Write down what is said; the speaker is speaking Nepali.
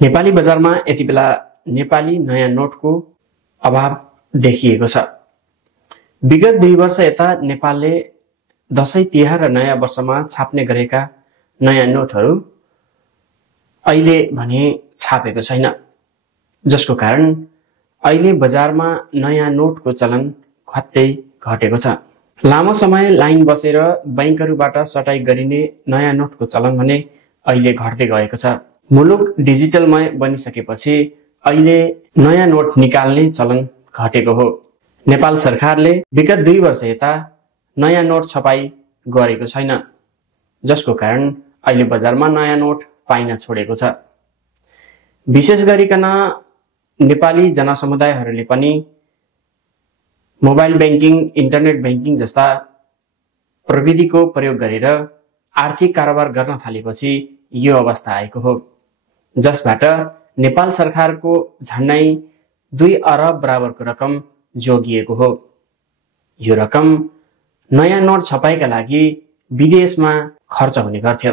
नेपाली बजारमा यति बेला नेपाली नयाँ नोटको अभाव देखिएको छ। विगत 2 वर्ष यता नेपालले दशैं तिहार र नयाँ वर्षमा छाप्ने गरेका नयाँ नोटहरू अहिले भने छापेको छैन, जसको कारण अहिले बजारमा नयाँ नोटको चलन खत्तै घटेको छ। लामो समय लाइन बसेर बैंकहरूबाट सटाई गरिने नयाँ नोटको चलन भने अहिले घट्दै गएको छ। मुलुक डिजिटलमय बनिसकेपछि अहिले नयाँ नोट निकाल्ने चलन घटेको हो। नेपाल सरकारले विगत 2 वर्ष यता नयाँ नोट छपाई गरेको छैन, जसको कारण अहिले बजारमा नयाँ नोट पाइन छोडेको छ। विशेष गरिकन नेपाली जनसमुदायहरूले पनि मोबाइल बैंकिङ, इन्टरनेट बैंकिङ जस्ता प्रविधिको प्रयोग गरेर आर्थिक कारोबार गर्न थालेपछि यो अवस्था आएको हो, जसबाट नेपाल सरकारको झन्डै 2 अरब बराबरको रकम जोगिएको हो। यो रकम नयाँ नोट छपाईका लागि विदेशमा खर्च हुने गर्थ्यो।